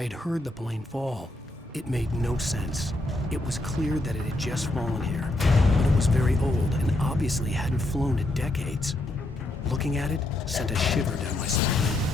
I had heard the plane fall. It made no sense. It was clear that it had just fallen here, but it was very old and obviously hadn't flown in decades. Looking at it sent a shiver down my spine.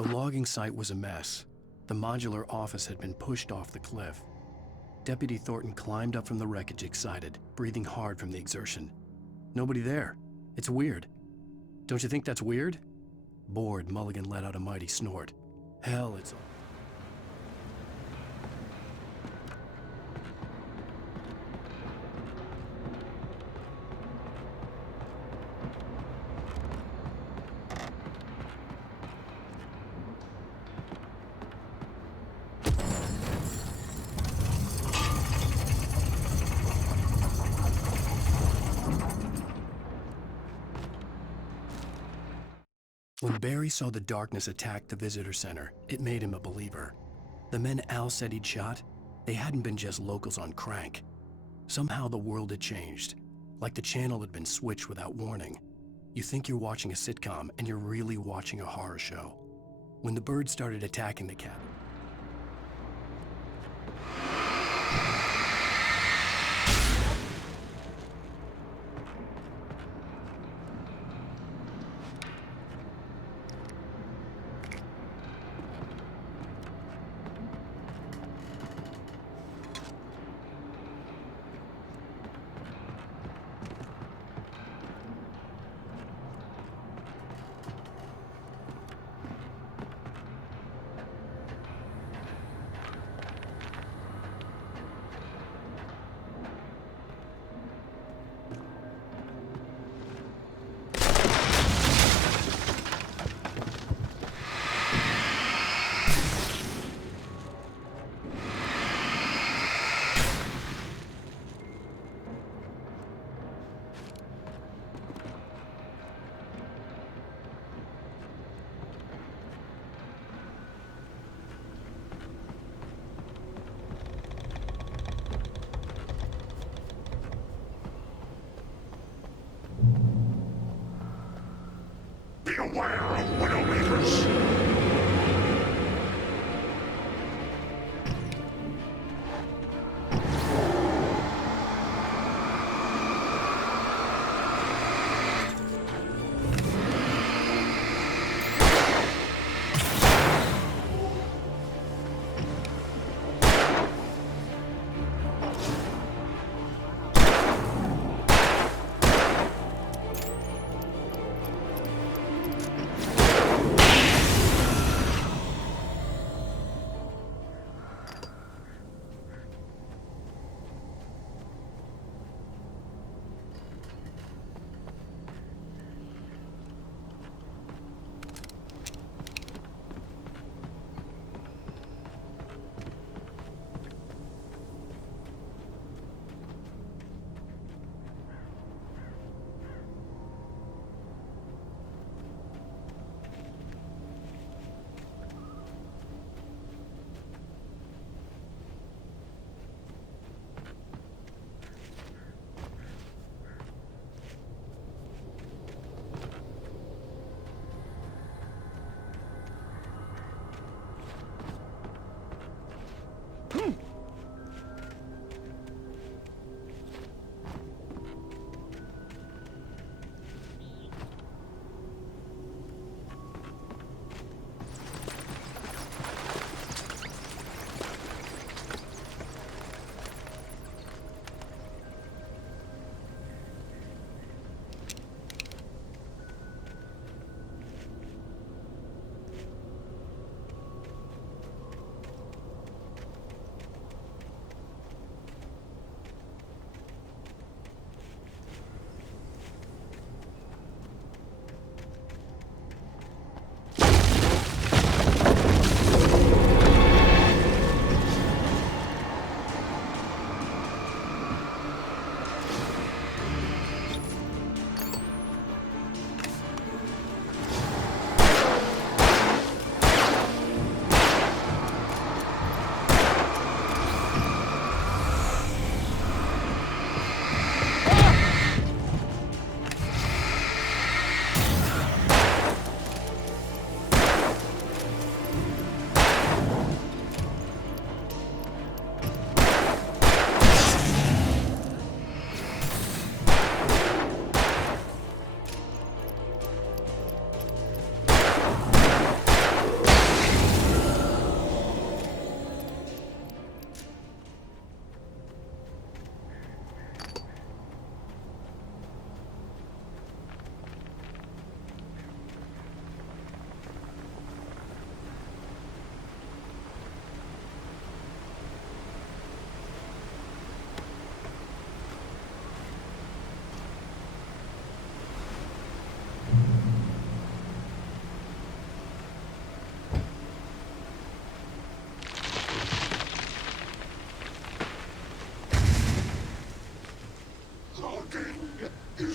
The logging site was a mess. The modular office had been pushed off the cliff. Deputy Thornton climbed up from the wreckage excited, breathing hard from the exertion. Nobody there. It's weird. Don't you think that's weird? Bored, Mulligan let out a mighty snort. Hell, it's... When Barry saw the darkness attack the visitor center, it made him a believer. The men Al said he'd shot, they hadn't been just locals on crank. Somehow the world had changed, like the channel had been switched without warning. You think you're watching a sitcom, and you're really watching a horror show. When the birds started attacking the cabin, Beware of Widowmakers!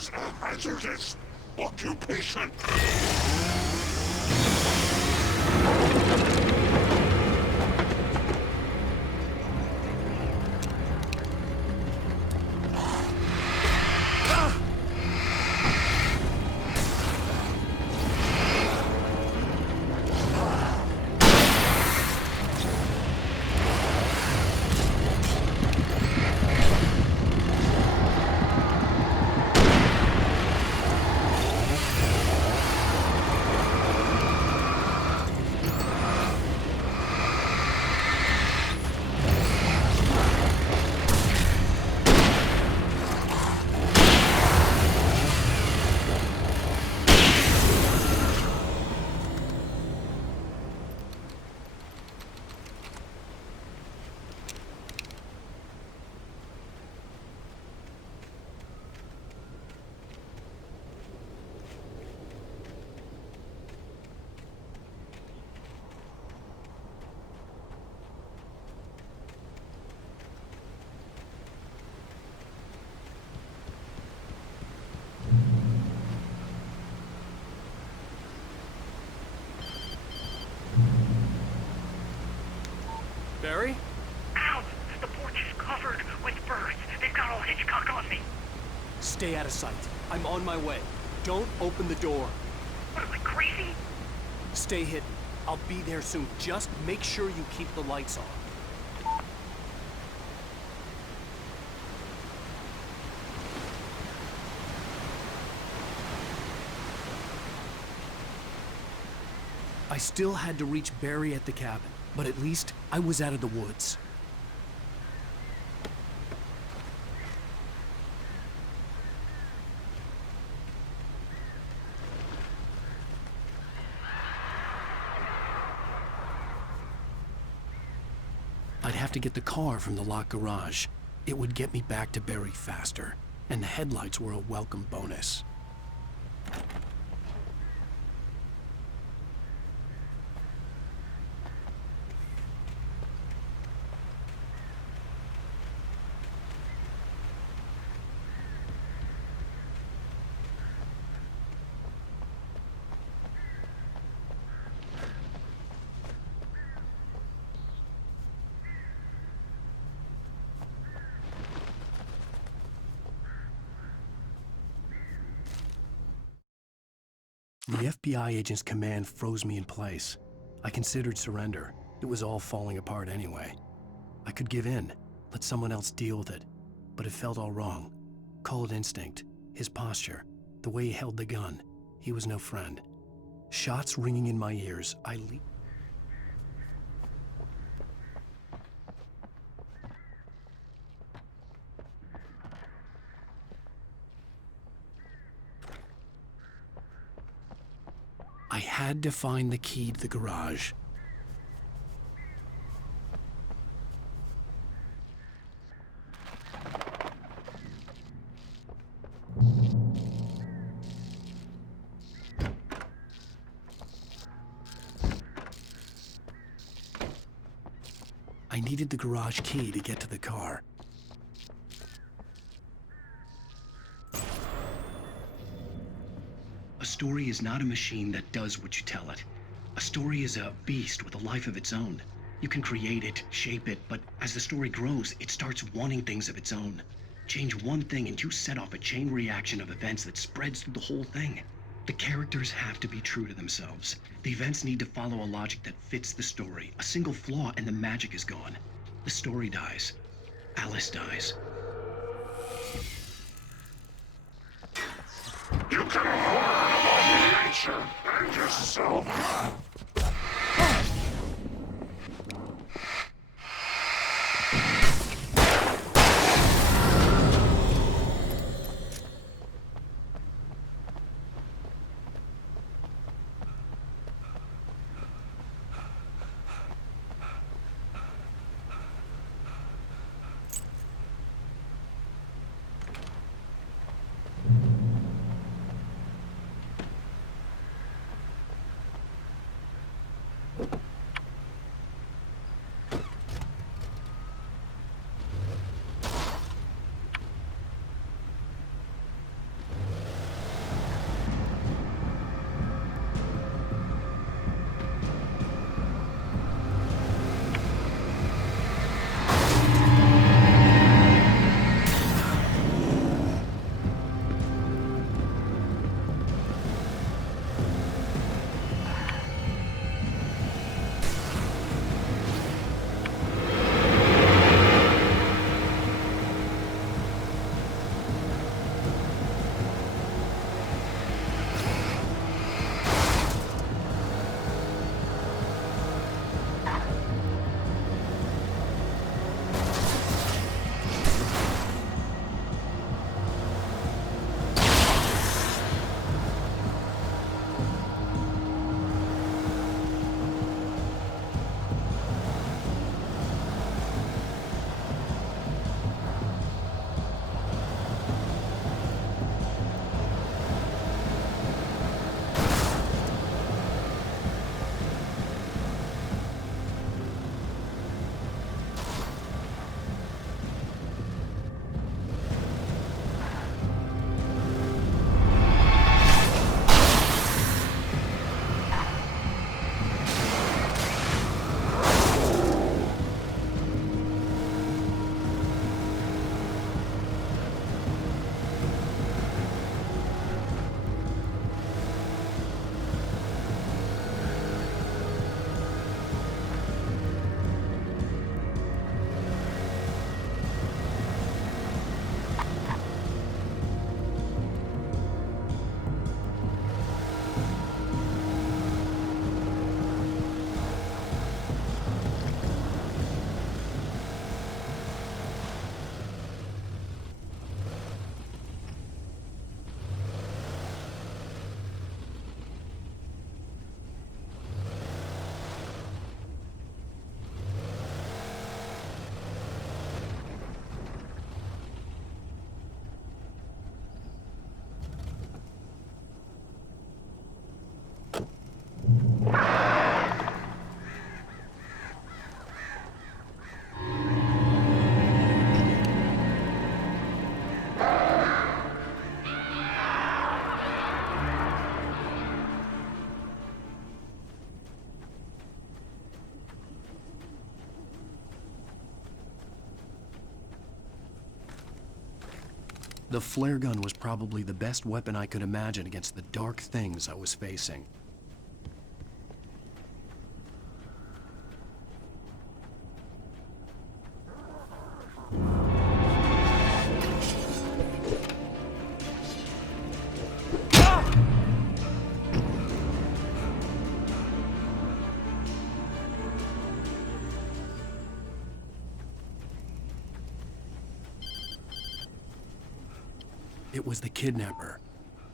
is a hazardous occupation. Barry? Ow! The porch is covered with birds. They've got all Hitchcock on me. Stay out of sight. I'm on my way. Don't open the door. What am I, crazy? Stay hidden. I'll be there soon. Just make sure you keep the lights on. I still had to reach Barry at the cabin, but at least I was out of the woods. I'd have to get the car from the locked garage. It would get me back to Barry faster, and the headlights were a welcome bonus. The FBI agent's command froze me in place. I considered surrender. It was all falling apart anyway. I could give in, let someone else deal with it. But it felt all wrong. Call it instinct, his posture, the way he held the gun. He was no friend. Shots ringing in my ears, I leaped. I had to find the key to the garage. I needed the garage key to get to the car. A story is not a machine that does what you tell it. A story is a beast with a life of its own. You can create it, shape it, but as the story grows, it starts wanting things of its own. Change one thing and you set off a chain reaction of events that spreads through the whole thing. The characters have to be true to themselves. The events need to follow a logic that fits the story. A single flaw and the magic is gone. The story dies. Alice dies. You can afford nature and yourself. The flare gun was probably the best weapon I could imagine against the dark things I was facing. It was the kidnapper.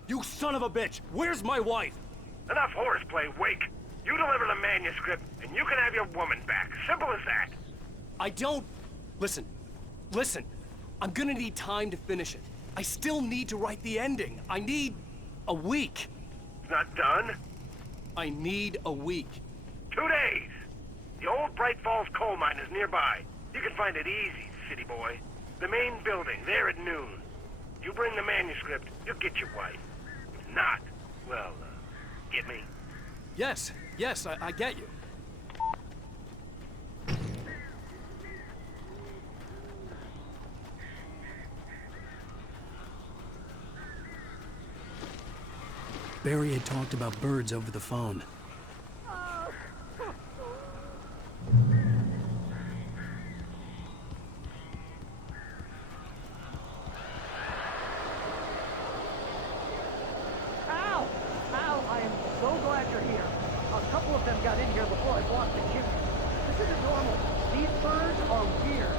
You son of a bitch! Where's my wife? Enough horseplay, Wake. You deliver the manuscript, and you can have your woman back. Simple as that. I don't... Listen. Listen. I'm gonna need time to finish it. I still need to write the ending. I need... a week. It's not done. I need a week. 2 days. The old Bright Falls coal mine is nearby. You can find it easy, city boy. The main building, there at noon. You bring the manuscript, you'll get your wife. If not, well, get me? Yes, I get you. Barry had talked about birds over the phone. I am so glad you're here. A couple of them got in here before I blocked the chute. This isn't normal. These birds are weird.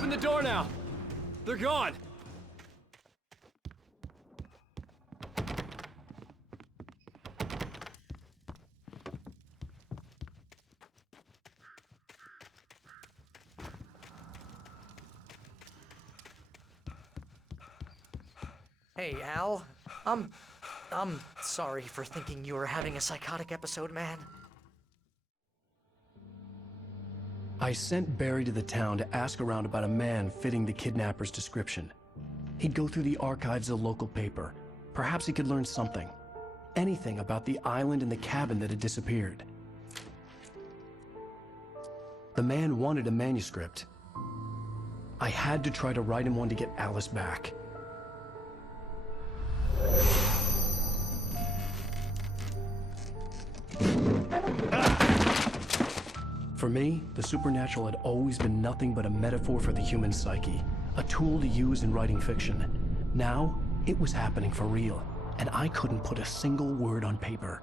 Open the door now. They're gone. Hey, Al. I'm sorry for thinking you were having a psychotic episode, man. I sent Barry to the town to ask around about a man fitting the kidnapper's description. He'd go through the archives of the local paper. Perhaps he could learn something. Anything about the island and the cabin that had disappeared. The man wanted a manuscript. I had to try to write him one to get Alice back. For me, the supernatural had always been nothing but a metaphor for the human psyche, a tool to use in writing fiction. Now, it was happening for real, and I couldn't put a single word on paper.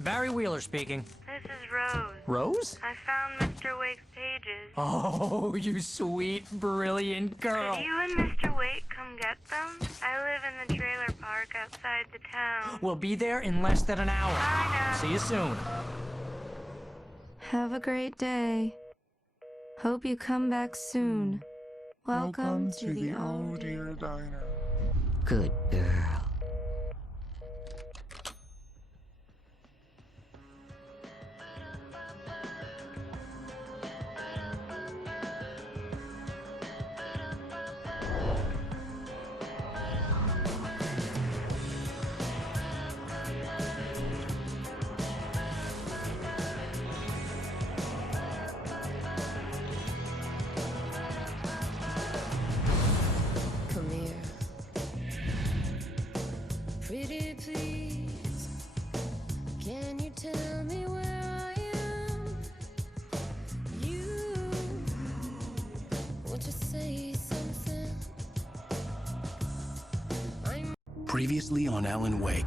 Barry Wheeler speaking. This is Rose. Rose? I found Mr. Wake's pages. Oh, you sweet, brilliant girl. Could you and Mr. Wake come get them? I live in the trailer park outside the town. We'll be there in less than an hour. Bye now. See you soon. Have a great day. Hope you come back soon. Welcome to the old dear diner. Good girl. Come here. Pretty please, can you tell me where I am? You, won't you say something? Previously on Alan Wake,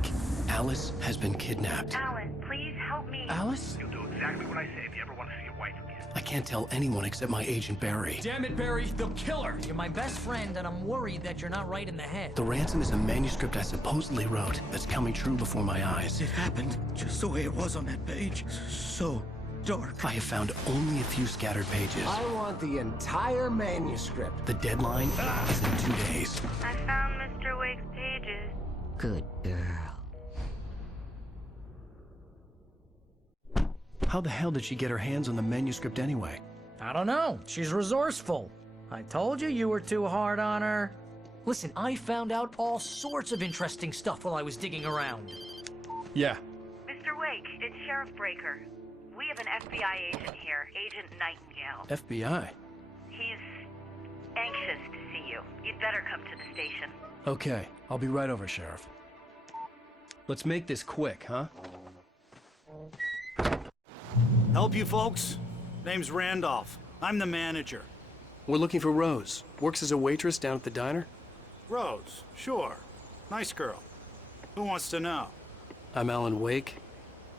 Alice has been kidnapped. Alan, please help me. Alice? You'll do exactly what I say if you ever want to see your wife again. I can't tell anyone except my agent Barry. Damn it, Barry, they'll kill her. You're my best friend, and I'm worried that you're not right in the head. The ransom is a manuscript I supposedly wrote that's coming true before my eyes. It happened just the way it was on that page. So dark. I have found only a few scattered pages. I want the entire manuscript. The deadline is in 2 days. I found Mr. Wake's pages. Good girl. How the hell did she get her hands on the manuscript anyway? I don't know. She's resourceful. I told you you were too hard on her. Listen, I found out all sorts of interesting stuff while I was digging around. Yeah. Mr. Wake, it's Sheriff Breaker. We have an FBI agent here, Agent Nightingale. FBI? He's anxious to see you. You'd better come to the station. Okay, I'll be right over, Sheriff. Let's make this quick, huh? Help you folks? Name's Randolph. I'm the manager. We're looking for Rose. Works as a waitress down at the diner. Rose, sure. Nice girl. Who wants to know? I'm Alan Wake.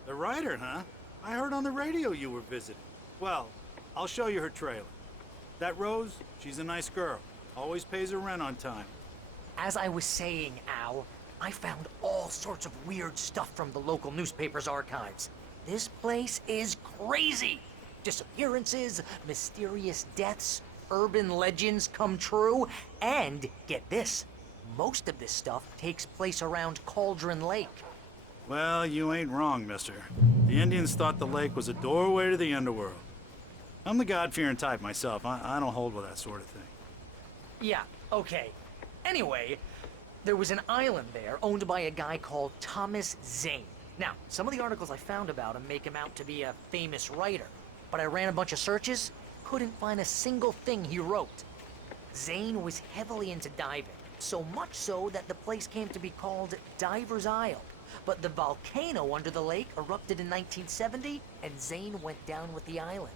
The writer, huh? I heard on the radio you were visiting. Well, I'll show you her trailer. That Rose, she's a nice girl. Always pays her rent on time. As I was saying, Al, I found all sorts of weird stuff from the local newspaper's archives. This place is crazy. Disappearances, mysterious deaths, urban legends come true, and get this, most of this stuff takes place around Cauldron Lake. Well, you ain't wrong, mister. The Indians thought the lake was a doorway to the underworld. I'm the God-fearing type myself. I don't hold with that sort of thing. Yeah, okay. Anyway, there was an island there owned by a guy called Thomas Zane. Now, some of the articles I found about him make him out to be a famous writer, but I ran a bunch of searches, couldn't find a single thing he wrote. Zane was heavily into diving, so much so that the place came to be called Diver's Isle. But the volcano under the lake erupted in 1970, and Zane went down with the island.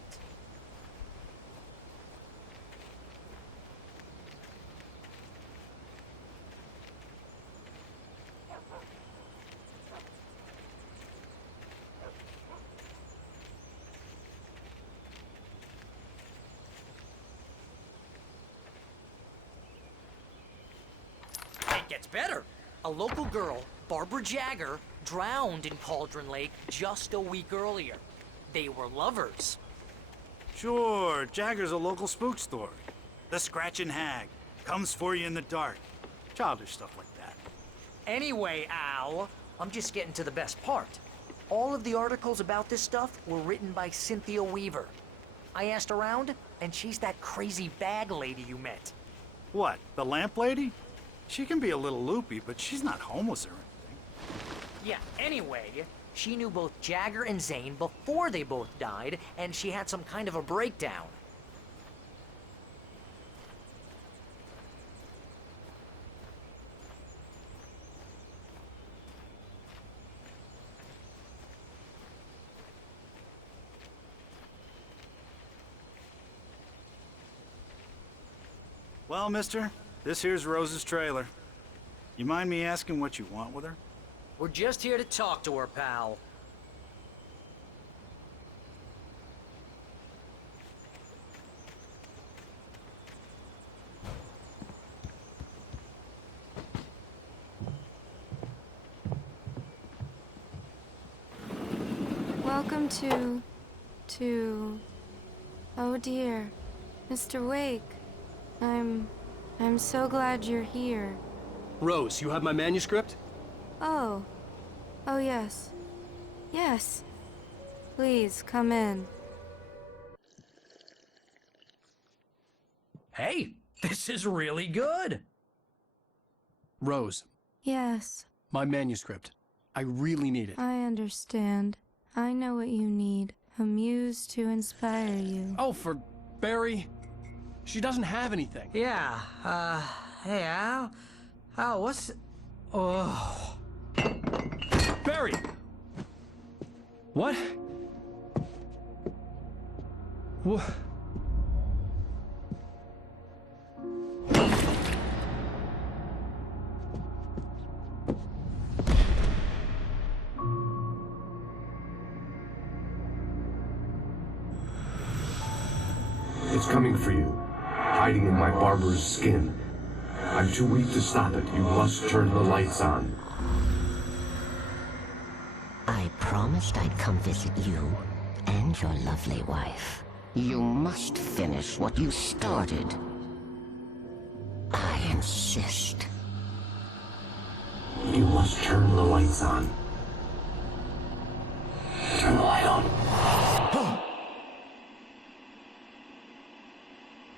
gets better. A local girl, Barbara Jagger, drowned in Cauldron Lake just a week earlier. They were lovers. Sure, Jagger's a local spook story. The Scratching Hag comes for you in the dark. Childish stuff like that. Anyway, Al, I'm just getting to the best part. All of the articles about this stuff were written by Cynthia Weaver. I asked around, and she's that crazy bag lady you met. What, the lamp lady? She can be a little loopy, but she's not homeless or anything. Yeah, anyway, she knew both Jagger and Zane before they both died, and she had some kind of a breakdown. Well, mister, this here's Rose's trailer. You mind me asking what you want with her? We're just here to talk to her, pal. Welcome to... Oh dear, Mr. Wake. I'm so glad you're here. Rose, you have my manuscript? Oh. Oh, yes. Yes. Please, come in. Hey, this is really good. Rose, Yes, my manuscript. I really need it. I understand. I know what you need. A muse to inspire you. Oh, for Barry? She doesn't have anything. Yeah, hey, Al? Al, what's... Oh... Barry! What? What? It's coming for you, hiding in my barber's skin. I'm too weak to stop it. You must turn the lights on. I promised I'd come visit you and your lovely wife. You must finish what you started. I insist. You must turn the lights on. Turn the light on.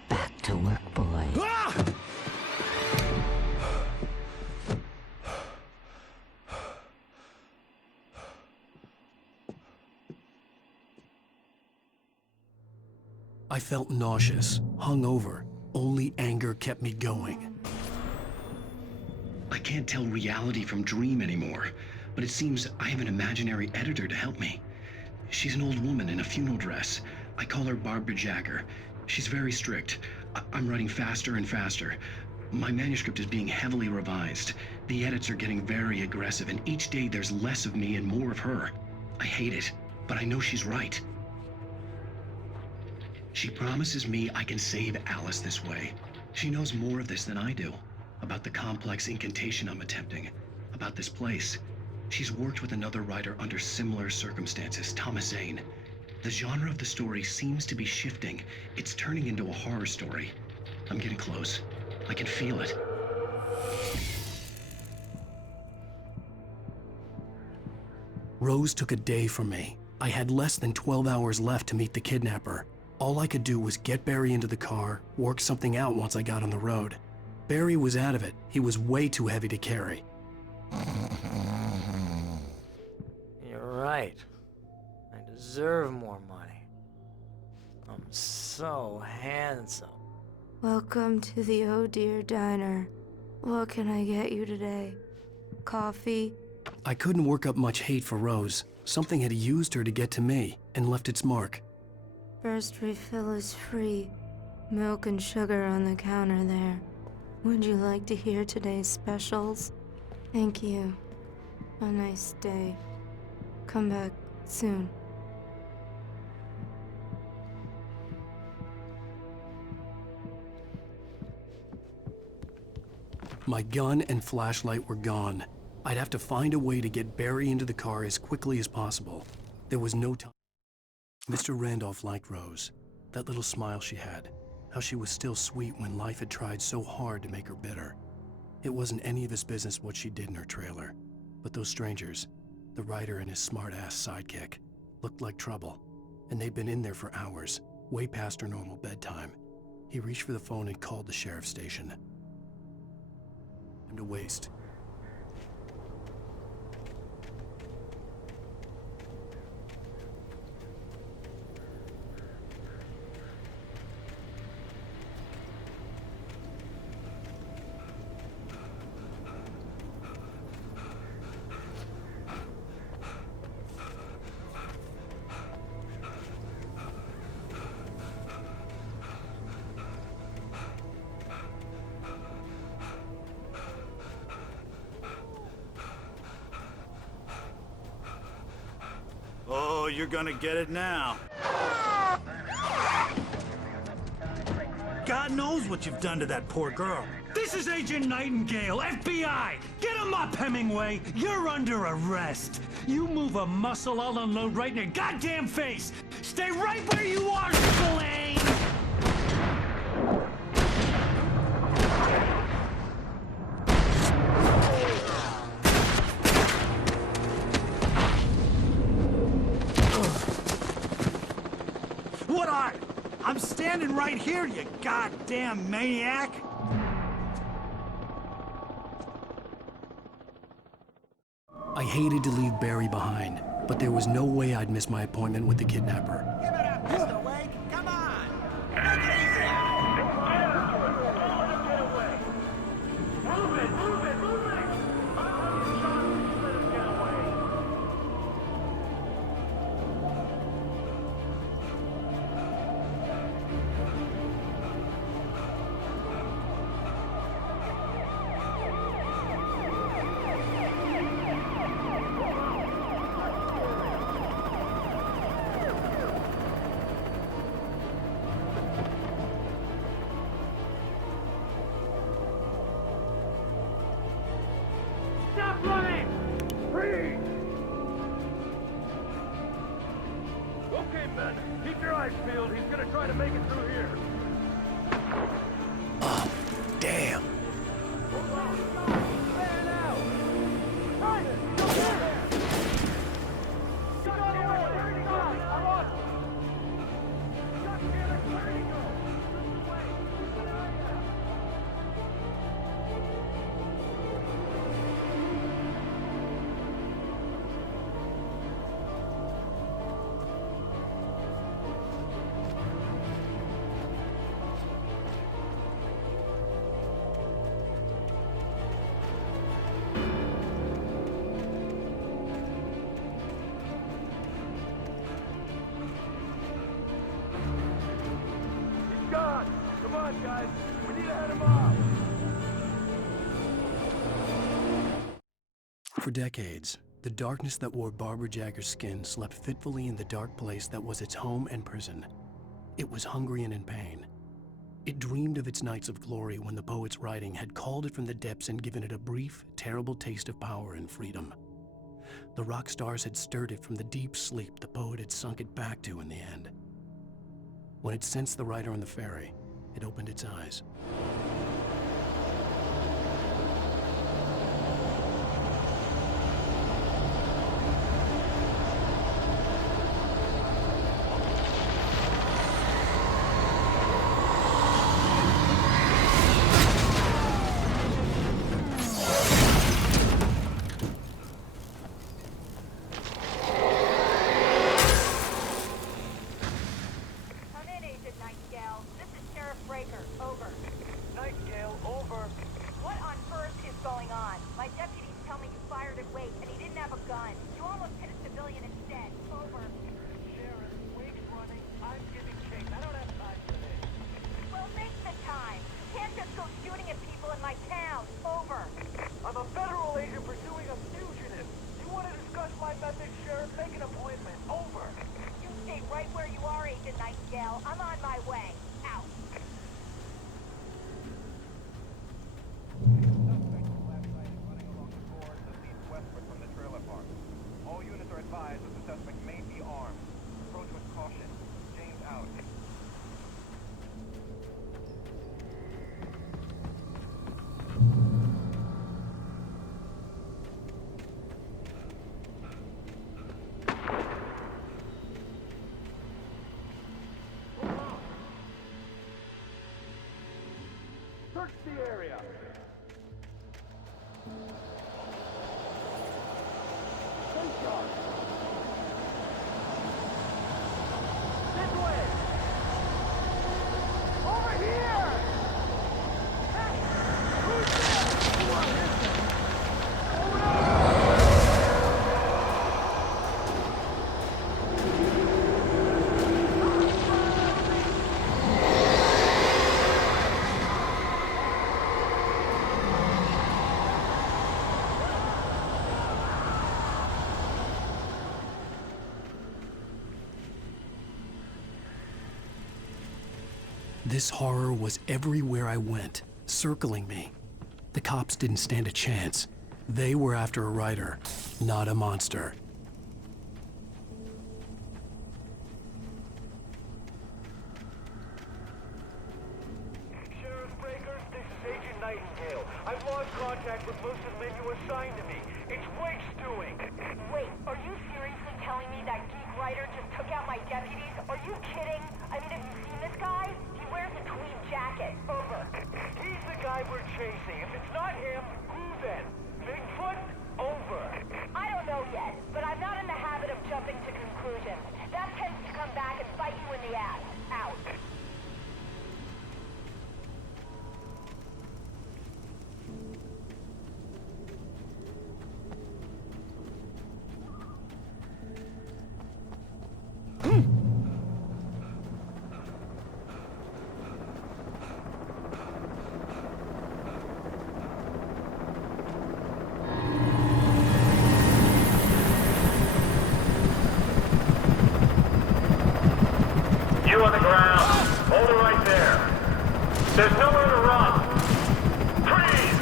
Back to work, boy. I felt nauseous, hungover. Only anger kept me going. I can't tell reality from dream anymore, but it seems I have an imaginary editor to help me. She's an old woman in a funeral dress. I call her Barbara Jagger. She's very strict. I'm writing faster and faster. My manuscript is being heavily revised. The edits are getting very aggressive, and each day there's less of me and more of her. I hate it, but I know she's right. She promises me I can save Alice this way. She knows more of this than I do. About the complex incantation I'm attempting. About this place. She's worked with another writer under similar circumstances, Thomas Zane. The genre of the story seems to be shifting. It's turning into a horror story. I'm getting close. I can feel it. Rose took a day from me. I had less than 12 hours left to meet the kidnapper. All I could do was get Barry into the car, work something out once I got on the road. Barry was out of it. He was way too heavy to carry. You're right. I deserve more money. I'm so handsome. Welcome to the Oh Dear Diner. What can I get you today? Coffee? I couldn't work up much hate for Rose. Something had used her to get to me and left its mark. First refill is free. Milk and sugar on the counter there. Would you like to hear today's specials? Thank you. A nice day. Come back soon. My gun and flashlight were gone. I'd have to find a way to get Barry into the car as quickly as possible. There was no time. Mr. Randolph liked Rose. That little smile she had. How she was still sweet when life had tried so hard to make her bitter. It wasn't any of his business what she did in her trailer. But those strangers, the writer and his smart-ass sidekick, looked like trouble. And they'd been in there for hours, way past her normal bedtime. He reached for the phone and called the sheriff's station. Time to waste. Oh, you're gonna get it now. God knows what you've done to that poor girl. This is Agent Nightingale, FBI! Get him up, Hemingway! You're under arrest! You move a muscle, I'll unload right in your goddamn face! Stay right where you are, Spillane! What are? I'm standing right here, you goddamn maniac! I hated to leave Barry behind, but there was no way I'd miss my appointment with the kidnapper. Give it up, Mr. Wake! Come on! Take it easy! Move it! Move it! Move it! Let him get away! Stop running! Freeze! Okay, men. Keep your eyes peeled. He's gonna try to make it through here. Oh, damn. God! Come on, guys! We need to head him off! For decades, the darkness that wore Barbara Jagger's skin slept fitfully in the dark place that was its home and prison. It was hungry and in pain. It dreamed of its nights of glory when the poet's writing had called it from the depths and given it a brief, terrible taste of power and freedom. The rock stars had stirred it from the deep sleep the poet had sunk it back to in the end. When it sensed the rider on the ferry, it opened its eyes. I'm on my way. Out. Search the area. Stay sharp. This way. Over here! Hey! Who's there? Who are you? Over there! This horror was everywhere I went, circling me. The cops didn't stand a chance. They were after a writer, not a monster. Sheriff Breaker, this is Agent Nightingale. I've lost contact with most of the men you assigned to me. It's Wake's doing. Wait, are you seriously telling me that geek writer just took out my deputies? Are you kidding? I mean, have you seen this guy? He wears a tweed jacket. Over. He's the guy we're chasing. If it's not him, who then? Bigfoot? Over. I don't know yet, but I'm not in the habit of jumping to conclusions. That tends to come back and bite you in the ass. Out. You on the ground. Hold it right there. There's nowhere to run. Freeze!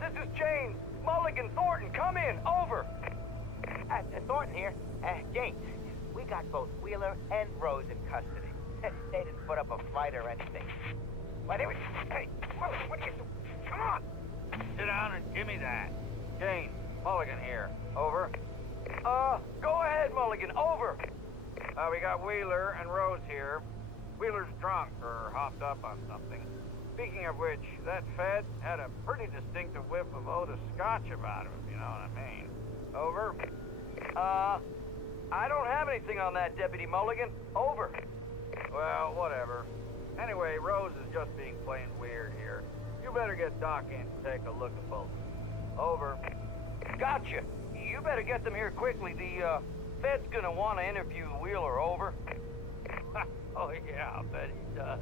This is James. Mulligan, Thornton, come in. Over. Thornton here. James, we got both Wheeler and Rose in custody. They didn't put up a fight or anything. But anyway, hey, what are you doing? Come on. Sit down and give me that. James, Mulligan here. Over. Go ahead, Mulligan. Over. We got Wheeler and Rose here. Wheeler's drunk or hopped up on something. Speaking of which, that Fed had a pretty distinctive whiff of Otis Scotch about him, if you know what I mean. Over. I don't have anything on that, Deputy Mulligan. Over. Well, whatever. Anyway, Rose is just being plain weird here. You better get Doc in to take a look at both. Over. Gotcha. You better get them here quickly. The, Fed's gonna want to interview Wheeler. Over. Oh, yeah, I'll bet he does.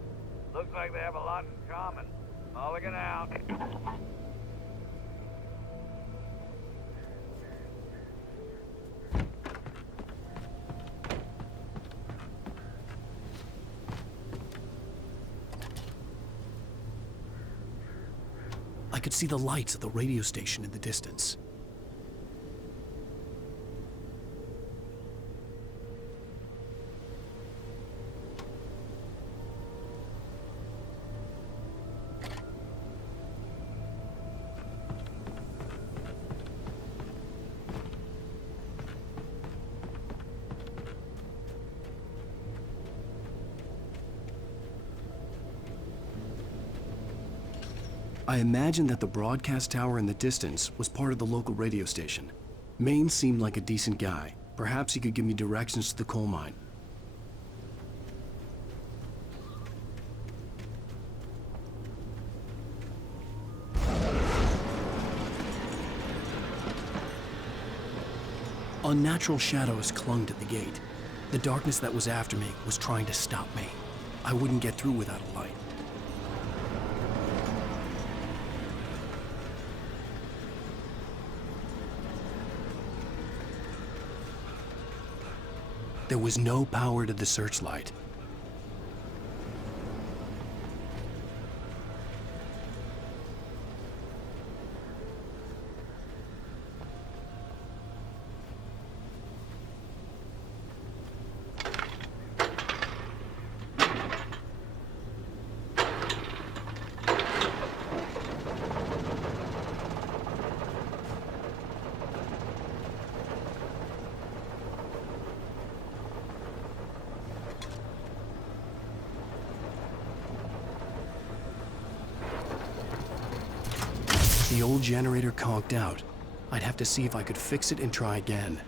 Looks like they have a lot in common. Mulligan out. I could see the lights of the radio station in the distance. I imagined that the broadcast tower in the distance was part of the local radio station. Maine seemed like a decent guy. Perhaps he could give me directions to the coal mine. Unnatural shadows clung to the gate. The darkness that was after me was trying to stop me. I wouldn't get through without a light. There was no power to the searchlight. The old generator conked out. I'd have to see if I could fix it and try again.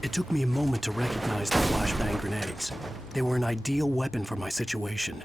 It took me a moment to recognize the flashbang grenades. They were an ideal weapon for my situation.